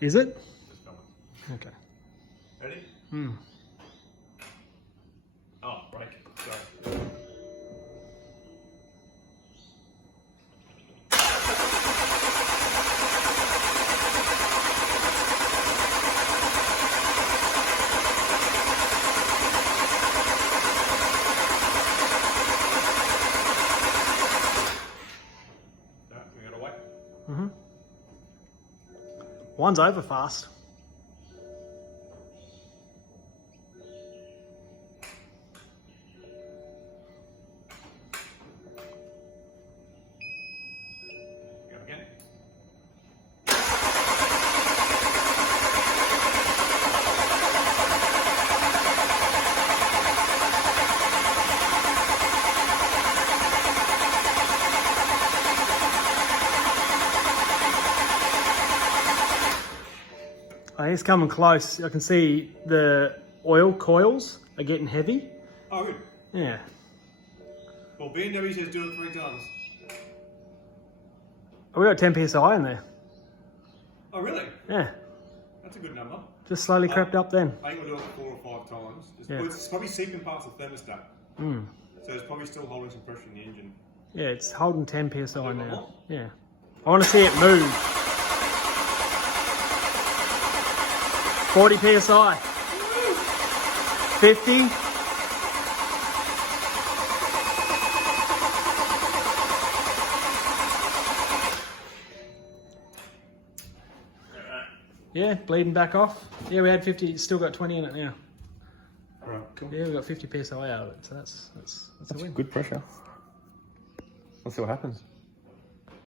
Is it? Just coming. Okay. Ready? Hmm. Oh, break. Go. We gotta wait. Mm-hmm. One's over fast. Go again. Oh, he's coming close. I can see the oil coils are getting heavy. Oh, good. Yeah. Well, BMW says do it 3 times. Oh, we got 10 psi in there. Oh, really? Yeah. That's a good number. Just slowly crept up then. I think we'll do it 4 or 5 times. Yeah. Well, it's probably seeping past the thermostat. Mm. So it's probably still holding some pressure in the engine. Yeah, it's holding 10 psi Do one now. more? Yeah. I want to see it move. 40 psi. 50. Yeah, bleeding back off. Yeah, we had 50, still got 20 in it now. Alright, cool. Yeah, we got 50 psi out of it, so that's a win. Good pressure. Let's see what happens.